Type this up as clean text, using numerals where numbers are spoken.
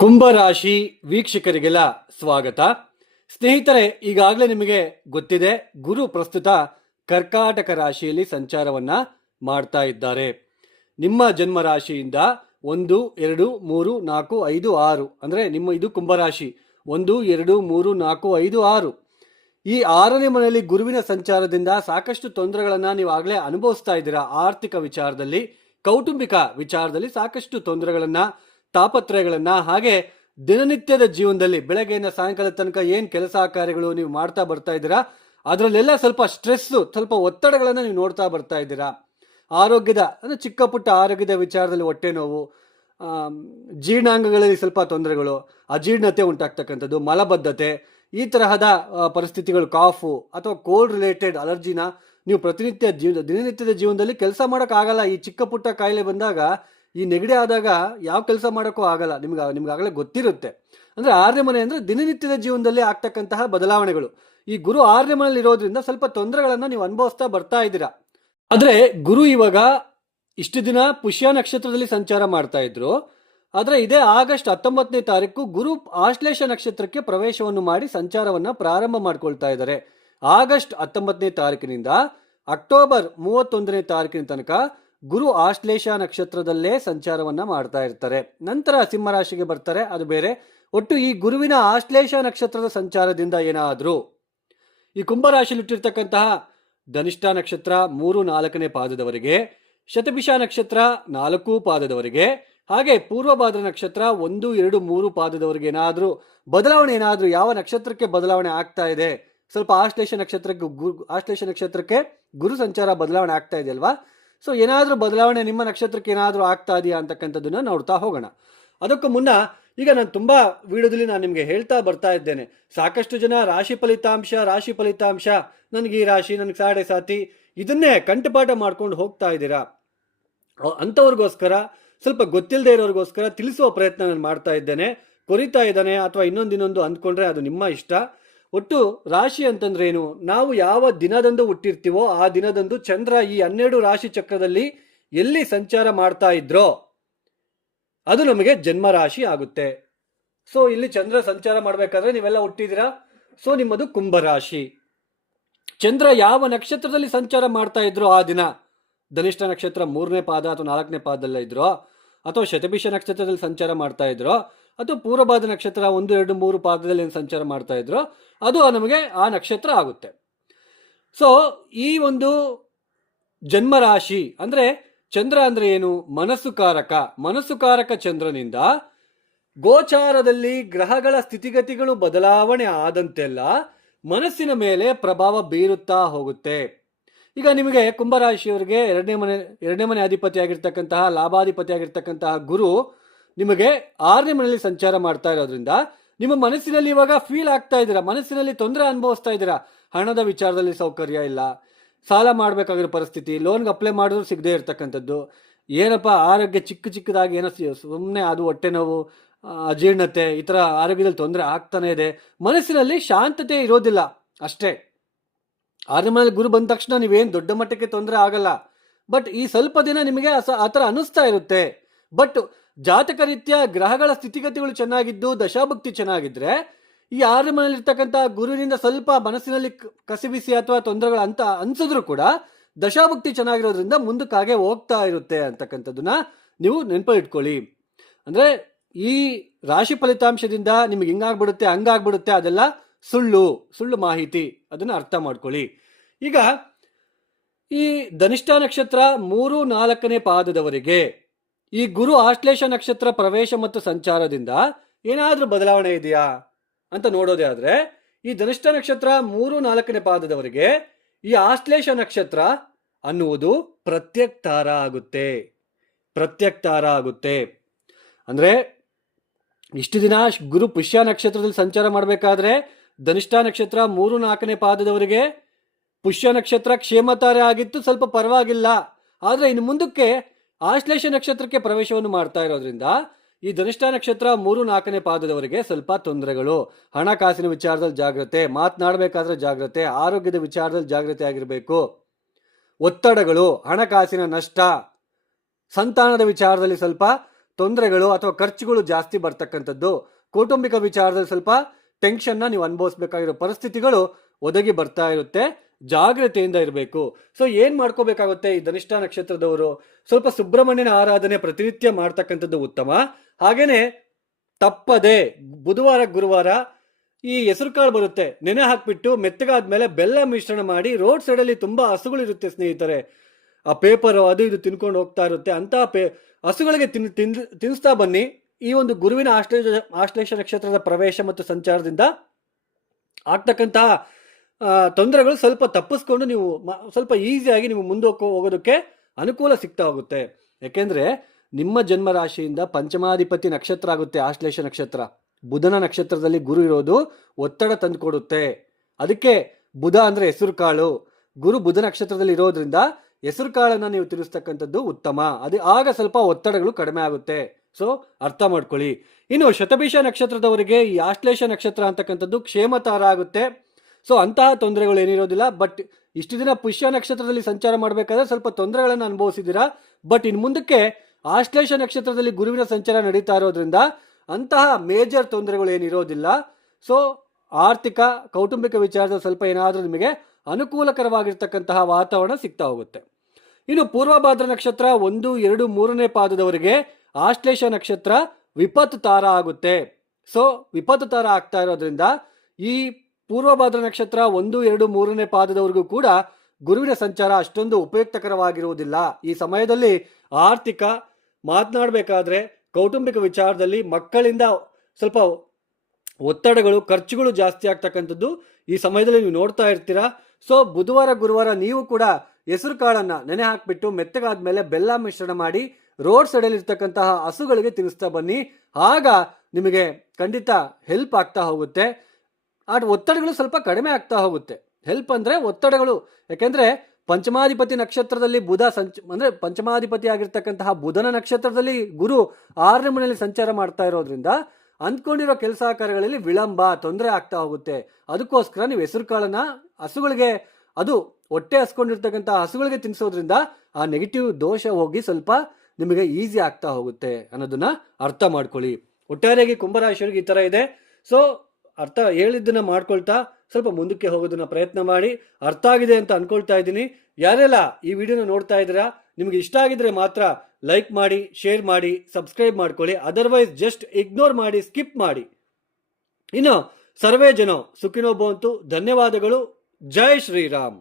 ಕುಂಭರಾಶಿ ವೀಕ್ಷಕರಿಗೆಲ್ಲ ಸ್ವಾಗತ. ಸ್ನೇಹಿತರೆ, ಈಗಾಗಲೇ ನಿಮಗೆ ಗೊತ್ತಿದೆ, ಗುರು ಪ್ರಸ್ತುತ ಕರ್ಕಾಟಕ ರಾಶಿಯಲ್ಲಿ ಸಂಚಾರವನ್ನ ಮಾಡ್ತಾ ಇದ್ದಾರೆ. ನಿಮ್ಮ ಜನ್ಮ ರಾಶಿಯಿಂದ 1, 2, 3, 4, 5, 6 ಅಂದ್ರೆ ನಿಮ್ಮ ಇದು ಕುಂಭರಾಶಿ. 1, 2, 3, 4, 5, 6 ಈ 6ನೇ ಮನೆಯಲ್ಲಿ ಗುರುವಿನ ಸಂಚಾರದಿಂದ ಸಾಕಷ್ಟು ತೊಂದರೆಗಳನ್ನ ನೀವು ಆಗಲೇ ಅನುಭವಿಸ್ತಾ ಇದ್ದೀರಾ. ಆರ್ಥಿಕ ವಿಚಾರದಲ್ಲಿ, ಕೌಟುಂಬಿಕ ವಿಚಾರದಲ್ಲಿ ಸಾಕಷ್ಟು ತೊಂದರೆಗಳನ್ನ, ತಾಪತ್ರಯಗಳನ್ನ, ಹಾಗೆ ದಿನನಿತ್ಯದ ಜೀವನದಲ್ಲಿ ಬೆಳಗ್ಗೆಯಿಂದ ಸಾಯಂಕಾಲ ತನಕ ಏನ್ ಕೆಲಸ ಕಾರ್ಯಗಳು ನೀವು ಮಾಡ್ತಾ ಬರ್ತಾ ಇದ್ದೀರಾ, ಅದರಲ್ಲೆಲ್ಲ ಸ್ವಲ್ಪ ಸ್ಟ್ರೆಸ್, ಸ್ವಲ್ಪ ಒತ್ತಡಗಳನ್ನ ನೀವು ನೋಡ್ತಾ ಬರ್ತಾ ಇದ್ದೀರಾ. ಆರೋಗ್ಯದ ಅಂದ್ರೆ ಚಿಕ್ಕ ಪುಟ್ಟ ಆರೋಗ್ಯದ ವಿಚಾರದಲ್ಲಿ ಹೊಟ್ಟೆ ನೋವು, ಜೀರ್ಣಾಂಗಗಳಲ್ಲಿ ಸ್ವಲ್ಪ ತೊಂದರೆಗಳು, ಅಜೀರ್ಣತೆ ಉಂಟಾಗ್ತಕ್ಕಂಥದ್ದು, ಮಲಬದ್ಧತೆ, ಈ ತರಹದ ಪರಿಸ್ಥಿತಿಗಳು, ಕಾಫು ಅಥವಾ ಕೋಲ್ಡ್ ರಿಲೇಟೆಡ್ ಅಲರ್ಜಿನ ನೀವು ದಿನನಿತ್ಯದ ಜೀವನದಲ್ಲಿ ಕೆಲಸ ಮಾಡೋಕ್ಕಾಗಲ್ಲ. ಈ ಚಿಕ್ಕ ಪುಟ್ಟ ಕಾಯಿಲೆ ಬಂದಾಗ, ಈ ನೆಗಡಿ ಆದಾಗ ಯಾವ ಕೆಲಸ ಮಾಡೋಕ್ಕೂ ಆಗಲ್ಲ. ನಿಮ್ಗಾಗಲೇ ಗೊತ್ತಿರುತ್ತೆ. ಅಂದ್ರೆ 6ನೇ ಮನೆ ಅಂದ್ರೆ ದಿನನಿತ್ಯದ ಜೀವನದಲ್ಲಿ ಆಗ್ತಕ್ಕಂತಹ ಬದಲಾವಣೆಗಳು. ಈ ಗುರು 6ನೇ ಮನೆಯಲ್ಲಿ ಇರೋದ್ರಿಂದ ಸ್ವಲ್ಪ ತೊಂದರೆಗಳನ್ನ ನೀವು ಅನುಭವಿಸ್ತಾ ಬರ್ತಾ ಇದ್ದೀರಾ. ಆದ್ರೆ ಗುರು ಇವಾಗ ಇಷ್ಟು ದಿನ ಪುಷ್ಯ ನಕ್ಷತ್ರದಲ್ಲಿ ಸಂಚಾರ ಮಾಡ್ತಾ ಇದ್ರು. ಆದ್ರೆ ಇದೇ ಆಗಸ್ಟ್ 19ನೇ ತಾರೀಕು ಗುರು ಆಶ್ಲೇಷ ನಕ್ಷತ್ರಕ್ಕೆ ಪ್ರವೇಶವನ್ನು ಮಾಡಿ ಸಂಚಾರವನ್ನ ಪ್ರಾರಂಭ ಮಾಡ್ಕೊಳ್ತಾ ಇದ್ದಾರೆ. ಆಗಸ್ಟ್ 19ನೇ ತಾರೀಕಿನಿಂದ ಅಕ್ಟೋಬರ್ 31ನೇ ತಾರೀಕಿನ ತನಕ ಗುರು ಆಶ್ಲೇಷ ನಕ್ಷತ್ರದಲ್ಲೇ ಸಂಚಾರವನ್ನ ಮಾಡ್ತಾ ಇರ್ತಾರೆ. ನಂತರ ಸಿಂಹರಾಶಿಗೆ ಬರ್ತಾರೆ, ಅದು ಬೇರೆ. ಒಟ್ಟು ಈ ಗುರುವಿನ ಆಶ್ಲೇಷ ನಕ್ಷತ್ರದ ಸಂಚಾರದಿಂದ ಏನಾದ್ರೂ ಈ ಕುಂಭರಾಶಿಯಲ್ಲಿ ಇಟ್ಟಿರ್ತಕ್ಕಂತಹ ಧನಿಷ್ಠ ನಕ್ಷತ್ರ 3, 4ನೇ ಪಾದದವರೆಗೆ, ಶತಭಿಷ ನಕ್ಷತ್ರ 4 ಪಾದದವರೆಗೆ, ಹಾಗೆ ಪೂರ್ವಭಾದ್ರ ನಕ್ಷತ್ರ 1, 2, 3 ಪಾದದವರೆಗೆ ಏನಾದ್ರೂ ಬದಲಾವಣೆ, ಯಾವ ನಕ್ಷತ್ರಕ್ಕೆ ಬದಲಾವಣೆ ಆಗ್ತಾ ಇದೆ, ಸ್ವಲ್ಪ ಆಶ್ಲೇಷ ನಕ್ಷತ್ರಕ್ಕೆ ಗುರು ಸಂಚಾರ ಬದಲಾವಣೆ ಆಗ್ತಾ ಇದೆ ಅಲ್ವಾ. ಸೊ ಏನಾದ್ರೂ ಬದಲಾವಣೆ ನಿಮ್ಮ ನಕ್ಷತ್ರಕ್ಕೆ ಏನಾದ್ರೂ ಆಗ್ತಾ ಇದೆಯಾ ಅಂತಕ್ಕಂಥದ್ದನ್ನ ನೋಡ್ತಾ ಹೋಗೋಣ. ಅದಕ್ಕೂ ಮುನ್ನ ಈಗ ನಾನು ತುಂಬಾ ವಿಡಿಯೋದಲ್ಲಿ ನಾನು ನಿಮ್ಗೆ ಹೇಳ್ತಾ ಬರ್ತಾ ಇದ್ದೇನೆ, ಸಾಕಷ್ಟು ಜನ ರಾಶಿ ಫಲಿತಾಂಶ, ನನಗೆ ಈ ರಾಶಿ, ನನಗೆ ಸಾಡೆ ಸಾತಿ, ಇದನ್ನೇ ಕಂಠಪಾಠ ಮಾಡ್ಕೊಂಡು ಹೋಗ್ತಾ ಇದ್ದೀರಾ. ಅಂಥವ್ರಿಗೋಸ್ಕರ, ಸ್ವಲ್ಪ ಗೊತ್ತಿಲ್ಲದೆ ಇರೋರಿಗೋಸ್ಕರ ತಿಳಿಸುವ ಪ್ರಯತ್ನ ನಾನು ಮಾಡ್ತಾ ಇದ್ದೇನೆ. ಕೊರಿತಾ ಇದ್ದಾನೆ ಅಥವಾ ಇನ್ನೊಂದು ಅಂದ್ಕೊಂಡ್ರೆ ಅದು ನಿಮ್ಮ ಇಷ್ಟ. ಒಟ್ಟು ರಾಶಿ ಅಂತಂದ್ರೆ ಏನು, ನಾವು ಯಾವ ದಿನದಂದು ಹುಟ್ಟಿರ್ತೀವೋ ಆ ದಿನದಂದು ಚಂದ್ರ ಈ 12 ರಾಶಿ ಚಕ್ರದಲ್ಲಿ ಎಲ್ಲಿ ಸಂಚಾರ ಮಾಡ್ತಾ ಇದ್ರೋ ಅದು ನಮಗೆ ಜನ್ಮ ರಾಶಿ ಆಗುತ್ತೆ. ಸೊ ಇಲ್ಲಿ ಚಂದ್ರ ಸಂಚಾರ ಮಾಡ್ಬೇಕಾದ್ರೆ ನೀವೆಲ್ಲ ಹುಟ್ಟಿದಿರಾ, ಸೊ ನಿಮ್ಮದು ಕುಂಭರಾಶಿ. ಚಂದ್ರ ಯಾವ ನಕ್ಷತ್ರದಲ್ಲಿ ಸಂಚಾರ ಮಾಡ್ತಾ ಇದ್ರು ಆ ದಿನ, ಧನಿಷ್ಠ ನಕ್ಷತ್ರ 3ನೇ ಪಾದ ಅಥವಾ 4ನೇ ಪಾದದಲ್ಲ ಇದ್ರೋ, ಅಥವಾ ಶತಭಿಷ ನಕ್ಷತ್ರದಲ್ಲಿ ಸಂಚಾರ ಮಾಡ್ತಾ ಇದ್ರೋ, ಅಥವಾ ಪೂರ್ವಭಾದ ನಕ್ಷತ್ರ 1, 2, 3 ಪಾದದಲ್ಲಿ ಏನು ಸಂಚಾರ ಮಾಡ್ತಾ ಇದ್ರೋ ಅದು ನಮಗೆ ಆ ನಕ್ಷತ್ರ ಆಗುತ್ತೆ. ಸೊ ಈ ಒಂದು ಜನ್ಮ ರಾಶಿ ಅಂದ್ರೆ ಚಂದ್ರ ಅಂದ್ರೆ ಏನು, ಮನಸ್ಸುಕಾರಕ ಚಂದ್ರನಿಂದ ಗೋಚಾರದಲ್ಲಿ ಗ್ರಹಗಳ ಸ್ಥಿತಿಗತಿಗಳು ಬದಲಾವಣೆ ಆದಂತೆಲ್ಲ ಮನಸ್ಸಿನ ಮೇಲೆ ಪ್ರಭಾವ ಬೀರುತ್ತಾ ಹೋಗುತ್ತೆ. ಈಗ ನಿಮಗೆ ಕುಂಭರಾಶಿಯವರಿಗೆ ಎರಡನೇ ಮನೆ ಅಧಿಪತಿ ಆಗಿರ್ತಕ್ಕಂತಹ, ಲಾಭಾಧಿಪತಿ ಆಗಿರ್ತಕ್ಕಂತಹ ಗುರು ನಿಮಗೆ 6ನೇ ಮನೆಯಲ್ಲಿ ಸಂಚಾರ ಮಾಡ್ತಾ ಇರೋದ್ರಿಂದ ನಿಮ್ಮ ಮನಸ್ಸಿನಲ್ಲಿ ಇವಾಗ ಫೀಲ್ ಆಗ್ತಾ ಇದ್ದೀರಾ, ಮನಸ್ಸಿನಲ್ಲಿ ತೊಂದರೆ ಅನುಭವಿಸ್ತಾ ಇದ್ದೀರಾ. ಹಣದ ವಿಚಾರದಲ್ಲಿ ಸೌಕರ್ಯ ಇಲ್ಲ, ಸಾಲ ಮಾಡಬೇಕಾಗಿರೋ ಪರಿಸ್ಥಿತಿ, ಲೋನ್ಗೆ ಅಪ್ಲೈ ಮಾಡಿದ್ರು ಸಿಗದೆ ಇರ್ತಕ್ಕಂಥದ್ದು, ಏನಪ್ಪ ಆರೋಗ್ಯ ಚಿಕ್ಕದಾಗಿ ಏನೋ ಸುಮ್ಮನೆ ಅದು ಹೊಟ್ಟೆ ನೋವು, ಅಜೀರ್ಣತೆ, ಈ ಥರ ಆರೋಗ್ಯದಲ್ಲಿ ತೊಂದರೆ ಆಗ್ತಾನೆ ಇದೆ. ಮನಸ್ಸಿನಲ್ಲಿ ಶಾಂತತೆ ಇರೋದಿಲ್ಲ ಅಷ್ಟೇ. 6ನೇ ಮನೆಯಲ್ಲಿ ಗುರು ಬಂದ ತಕ್ಷಣ ನೀವೇನು ದೊಡ್ಡ ಮಟ್ಟಕ್ಕೆ ತೊಂದರೆ ಆಗಲ್ಲ, ಬಟ್ ಈ ಸ್ವಲ್ಪ ದಿನ ನಿಮಗೆ ಆ ಥರ ಅನ್ನಿಸ್ತಾ ಇರುತ್ತೆ. ಬಟ್ ಜಾತಕ ರೀತ್ಯ ಗ್ರಹಗಳ ಸ್ಥಿತಿಗತಿಗಳು ಚೆನ್ನಾಗಿದ್ದು, ದಶಾಭಕ್ತಿ ಚೆನ್ನಾಗಿದ್ರೆ, ಈ 6ನೇ ಮನೆಯಲ್ಲಿ ಇರ್ತಕ್ಕಂಥ ಗುರುವಿನಿಂದ ಸ್ವಲ್ಪ ಮನಸ್ಸಿನಲ್ಲಿ ಕಸಿಬಿಸಿ ಅಥವಾ ತೊಂದರೆಗಳು ಅಂತ ಅನ್ಸಿದ್ರು ಕೂಡ ದಶಾಭಕ್ತಿ ಚೆನ್ನಾಗಿರೋದ್ರಿಂದ ಮುಂದಕ್ಕಾಗೆ ಹೋಗ್ತಾ ಇರುತ್ತೆ ಅಂತಕ್ಕಂಥದ್ದನ್ನ ನೀವು ನೆನಪಲ್ಲಿ ಇಟ್ಕೊಳ್ಳಿ. ಅಂದ್ರೆ ಈ ರಾಶಿ ಫಲಿತಾಂಶದಿಂದ ನಿಮ್ಗೆ ಹಿಂಗಾಗ್ಬಿಡುತ್ತೆ ಹಂಗಾಗ್ಬಿಡುತ್ತೆ ಅದೆಲ್ಲ ಸುಳ್ಳು ಮಾಹಿತಿ, ಅದನ್ನ ಅರ್ಥ ಮಾಡ್ಕೊಳ್ಳಿ. ಈಗ ಈ ಧನಿಷ್ಠ ನಕ್ಷತ್ರ 3, 4ನೇ ಪಾದದವರೆಗೆ ಈ ಗುರು ಆಶ್ಲೇಷ ನಕ್ಷತ್ರ ಪ್ರವೇಶ ಮತ್ತು ಸಂಚಾರದಿಂದ ಏನಾದ್ರೂ ಬದಲಾವಣೆ ಇದೆಯಾ ಅಂತ ನೋಡೋದೇ ಆದ್ರೆ, ಈ ಧನಿಷ್ಠ ನಕ್ಷತ್ರ 3, 4ನೇ ಪಾದದವರೆಗೆ ಈ ಆಶ್ಲೇಷ ನಕ್ಷತ್ರ ಅನ್ನುವುದು ಪ್ರತ್ಯಕ್ ತಾರ ಆಗುತ್ತೆ. ಅಂದ್ರೆ ಇಷ್ಟು ದಿನ ಗುರು ಪುಷ್ಯ ನಕ್ಷತ್ರದಲ್ಲಿ ಸಂಚಾರ ಮಾಡಬೇಕಾದ್ರೆ ಧನಿಷ್ಠ ನಕ್ಷತ್ರ 3, 4ನೇ ಪಾದದವರೆಗೆ ಪುಷ್ಯ ನಕ್ಷತ್ರ ಕ್ಷೇಮತಾರೆ ಆಗಿತ್ತು, ಸ್ವಲ್ಪ ಪರವಾಗಿಲ್ಲ. ಆದ್ರೆ ಇನ್ನು ಮುಂದಕ್ಕೆ ಆಶ್ಲೇಷ ನಕ್ಷತ್ರಕ್ಕೆ ಪ್ರವೇಶವನ್ನು ಮಾಡ್ತಾ ಇರೋದ್ರಿಂದ ಈ ಧನಿಷ್ಠ ನಕ್ಷತ್ರ 3, 4ನೇ ಪಾದದವರೆಗೆ ಸ್ವಲ್ಪ ತೊಂದರೆಗಳು, ಹಣಕಾಸಿನ ವಿಚಾರದಲ್ಲಿ ಜಾಗ್ರತೆ, ಮಾತನಾಡಬೇಕಾದ್ರೆ ಜಾಗ್ರತೆ, ಆರೋಗ್ಯದ ವಿಚಾರದಲ್ಲಿ ಜಾಗ್ರತೆ ಆಗಿರಬೇಕು, ಒತ್ತಡಗಳು, ಹಣಕಾಸಿನ ನಷ್ಟ, ಸಂತಾನದ ವಿಚಾರದಲ್ಲಿ ಸ್ವಲ್ಪ ತೊಂದರೆಗಳು ಅಥವಾ ಖರ್ಚುಗಳು ಜಾಸ್ತಿ ಬರ್ತಕ್ಕಂಥದ್ದು, ಕೌಟುಂಬಿಕ ವಿಚಾರದಲ್ಲಿ ಸ್ವಲ್ಪ ಟೆನ್ಷನ್ನ ನೀವು ಅನುಭವಿಸ್ಬೇಕಾಗಿರೋ ಪರಿಸ್ಥಿತಿಗಳು ಒದಗಿ ಬರ್ತಾ ಇರುತ್ತೆ. ಜಾಗ್ರತೆಯಿಂದ ಇರಬೇಕು. ಸೊ ಏನ್ ಮಾಡ್ಕೋಬೇಕಾಗುತ್ತೆ ಈ ಧನಿಷ್ಠ ನಕ್ಷತ್ರದವರು? ಸ್ವಲ್ಪ ಸುಬ್ರಹ್ಮಣ್ಯನ ಆರಾಧನೆ ಪ್ರತಿನಿತ್ಯ ಮಾಡ್ತಕ್ಕಂಥದ್ದು ಉತ್ತಮ. ಹಾಗೇನೆ ತಪ್ಪದೆ ಬುಧವಾರ ಗುರುವಾರ ಈ ಹೆಸರು ಕಾಳು ಬರುತ್ತೆ, ನೆನೆ ಹಾಕ್ಬಿಟ್ಟು ಮೆತ್ತಗಾದ್ಮೇಲೆ ಬೆಲ್ಲ ಮಿಶ್ರಣ ಮಾಡಿ, ರೋಡ್ ಸೈಡಲ್ಲಿ ತುಂಬಾ ಹಸುಗಳಿರುತ್ತೆ ಸ್ನೇಹಿತರೆ, ಆ ಪೇಪರು ಅದು ಇದು ತಿನ್ಕೊಂಡು ಹೋಗ್ತಾ ಇರುತ್ತೆ, ಅಂತ ಹಸುಗಳಿಗೆ ತಿನ್ನಿಸ್ತಾ ಬನ್ನಿ. ಈ ಒಂದು ಗುರುವಿನ ಆಶ್ಲೇಷ ನಕ್ಷತ್ರದ ಪ್ರವೇಶ ಮತ್ತು ಸಂಚಾರದಿಂದ ಆಗ್ತಕ್ಕಂತಹ ತೊಂದರೆಗಳು ಸ್ವಲ್ಪ ತಪ್ಪಿಸ್ಕೊಂಡು ನೀವು ಸ್ವಲ್ಪ ಈಸಿಯಾಗಿ ನೀವು ಮುಂದಕ್ಕೆ ಹೋಗೋದಕ್ಕೆ ಅನುಕೂಲ ಸಿಗ್ತಾ ಹೋಗುತ್ತೆ. ಯಾಕೆಂದ್ರೆ ನಿಮ್ಮ ಜನ್ಮ ರಾಶಿಯಿಂದ ಪಂಚಮಾಧಿಪತಿ ನಕ್ಷತ್ರ ಆಗುತ್ತೆ ಆಶ್ಲೇಷ ನಕ್ಷತ್ರ. ಬುಧನ ನಕ್ಷತ್ರದಲ್ಲಿ ಗುರು ಇರೋದು ಒತ್ತಡ ತಂದುಕೊಡುತ್ತೆ. ಅದಕ್ಕೆ ಬುಧ ಅಂದ್ರೆ ಹೆಸರು ಕಾಳು, ಗುರು ಬುಧ ನಕ್ಷತ್ರದಲ್ಲಿ ಇರೋದ್ರಿಂದ ಹೆಸರು ಕಾಳನ್ನ ನೀವು ತಿನ್ನಿಸ್ತಕ್ಕಂಥದ್ದು ಉತ್ತಮ. ಆಗ ಸ್ವಲ್ಪ ಒತ್ತಡಗಳು ಕಡಿಮೆ ಆಗುತ್ತೆ. ಸೊ ಅರ್ಥ ಮಾಡ್ಕೊಳ್ಳಿ. ಇನ್ನು ಶತಭಿಷ ನಕ್ಷತ್ರದವರಿಗೆ ಈ ಆಶ್ಲೇಷ ನಕ್ಷತ್ರ ಅಂತಕ್ಕಂಥದ್ದು ಕ್ಷೇಮತಾರ ಆಗುತ್ತೆ. ಸೊ ಅಂತಹ ತೊಂದರೆಗಳು ಏನಿರೋದಿಲ್ಲ. ಬಟ್ ಇಷ್ಟು ದಿನ ಪುಷ್ಯ ನಕ್ಷತ್ರದಲ್ಲಿ ಸಂಚಾರ ಮಾಡಬೇಕಾದ್ರೆ ಸ್ವಲ್ಪ ತೊಂದರೆಗಳನ್ನು ಅನುಭವಿಸಿದ್ದೀರಾ. ಬಟ್ ಇನ್ನು ಮುಂದಕ್ಕೆ ಆಶ್ಲೇಷ ನಕ್ಷತ್ರದಲ್ಲಿ ಗುರುವಿನ ಸಂಚಾರ ನಡೀತಾ ಇರೋದ್ರಿಂದ ಅಂತಹ ಮೇಜರ್ ತೊಂದರೆಗಳು ಏನಿರೋದಿಲ್ಲ. ಸೊ ಆರ್ಥಿಕ ಕೌಟುಂಬಿಕ ವಿಚಾರದಲ್ಲಿ ಸ್ವಲ್ಪ ಏನಾದರೂ ನಿಮಗೆ ಅನುಕೂಲಕರವಾಗಿರ್ತಕ್ಕಂತಹ ವಾತಾವರಣ ಸಿಗ್ತಾ ಹೋಗುತ್ತೆ. ಇನ್ನು ಪೂರ್ವಭಾದ್ರ ನಕ್ಷತ್ರ 1, 2, 3ನೇ ಪಾದದವರಿಗೆ ಆಶ್ಲೇಷ ನಕ್ಷತ್ರ ವಿಪತ್ತು ತಾರ ಆಗುತ್ತೆ. ಸೊ ವಿಪತ್ತು ತಾರ ಆಗ್ತಾ ಇರೋದ್ರಿಂದ ಈ ಪೂರ್ವಭಾದ್ರ ನಕ್ಷತ್ರ 1, 2, 3ನೇ ಪಾದದವರೆಗೂ ಕೂಡ ಗುರುವಿನ ಸಂಚಾರ ಅಷ್ಟೊಂದು ಉಪಯುಕ್ತಕರವಾಗಿರುವುದಿಲ್ಲ. ಈ ಸಮಯದಲ್ಲಿ ಆರ್ಥಿಕ ಮಾತನಾಡಬೇಕಾದ್ರೆ ಕೌಟುಂಬಿಕ ವಿಚಾರದಲ್ಲಿ ಮಕ್ಕಳಿಂದ ಸ್ವಲ್ಪ ಒತ್ತಡಗಳು ಖರ್ಚುಗಳು ಜಾಸ್ತಿ ಆಗ್ತಕ್ಕಂಥದ್ದು ಈ ಸಮಯದಲ್ಲಿ ನೀವು ನೋಡ್ತಾ ಇರ್ತೀರಾ. ಸೊ ಬುಧವಾರ ಗುರುವಾರ ನೀವು ಕೂಡ ಹೆಸರು ಕಾಳನ್ನ ನೆನೆ ಹಾಕ್ಬಿಟ್ಟು ಮೆತ್ತಗಾದ್ಮೇಲೆ ಬೆಲ್ಲ ಮಿಶ್ರಣ ಮಾಡಿ ರೋಡ್ ಸೈಡಲ್ಲಿ ಇರ್ತಕ್ಕಂತಹ ಹಸುಗಳಿಗೆ ತಿನ್ನಿಸ್ತಾ ಬನ್ನಿ. ಆಗ ನಿಮಗೆ ಖಂಡಿತ ಹೆಲ್ಪ್ ಆಗ್ತಾ ಹೋಗುತ್ತೆ. ಆ ಒತ್ತಡಗಳು ಸ್ವಲ್ಪ ಕಡಿಮೆ ಆಗ್ತಾ ಹೋಗುತ್ತೆ. ಹೆಲ್ಪ್ ಅಂದ್ರೆ ಒತ್ತಡಗಳು, ಯಾಕೆಂದ್ರೆ ಪಂಚಮಾಧಿಪತಿ ನಕ್ಷತ್ರದಲ್ಲಿ ಬುಧ ಅಂದ್ರೆ ಪಂಚಮಾಧಿಪತಿ ಆಗಿರ್ತಕ್ಕಂತಹ ಬುಧನ ನಕ್ಷತ್ರದಲ್ಲಿ ಗುರು 6ನೇ ಮನೆಯಲ್ಲಿ ಸಂಚಾರ ಮಾಡ್ತಾ ಇರೋದ್ರಿಂದ ಅಂದ್ಕೊಂಡಿರೋ ಕೆಲಸ ಕಾರ್ಯಗಳಲ್ಲಿ ವಿಳಂಬ ತೊಂದರೆ ಆಗ್ತಾ ಹೋಗುತ್ತೆ. ಅದಕ್ಕೋಸ್ಕರ ನೀವು ಹೆಸರು ಕಾಳನ್ನ ಹಸುಗಳಿಗೆ, ಅದು ಹೊಟ್ಟೆ ಹಸ್ಕೊಂಡಿರ್ತಕ್ಕಂತಹ ಹಸುಗಳಿಗೆ ತಿನ್ನಿಸೋದ್ರಿಂದ ಆ ನೆಗೆಟಿವ್ ದೋಷ ಹೋಗಿ ಸ್ವಲ್ಪ ನಿಮಗೆ ಈಸಿ ಆಗ್ತಾ ಹೋಗುತ್ತೆ ಅನ್ನೋದನ್ನ ಅರ್ಥ ಮಾಡ್ಕೊಳ್ಳಿ. ಒಟ್ಟಾರೆಯಾಗಿ ಕುಂಭರಾಶಿಯವರಿಗೆ ಈ ತರ ಇದೆ. ಸೊ ಅರ್ಥ ಹೇಳಿದ್ದನ್ನ ಮಾಡ್ಕೊಳ್ತಾ ಸ್ವಲ್ಪ ಮುಂದಕ್ಕೆ ಹೋಗೋದನ್ನ ಪ್ರಯತ್ನ ಮಾಡಿ. ಅರ್ಥ ಆಗಿದೆ ಅಂತ ಅನ್ಕೊಳ್ತಾ ಇದ್ದೀನಿ. ಯಾರೆಲ್ಲ ಈ ವಿಡಿಯೋನ ನೋಡ್ತಾ ಇದ್ದೀರಾ, ನಿಮ್ಗೆ ಇಷ್ಟ ಆಗಿದ್ರೆ ಮಾತ್ರ ಲೈಕ್ ಮಾಡಿ, ಶೇರ್ ಮಾಡಿ, ಸಬ್ಸ್ಕ್ರೈಬ್ ಮಾಡ್ಕೊಳ್ಳಿ. ಅದರ್ವೈಸ್ ಜಸ್ಟ್ ಇಗ್ನೋರ್ ಮಾಡಿ, ಸ್ಕಿಪ್ ಮಾಡಿ. ಇನ್ನು ಸರ್ವೇ ಜನ ಸುಖಿನೋ ಭವಂತು. ಧನ್ಯವಾದಗಳು. ಜೈ ಶ್ರೀರಾಮ್.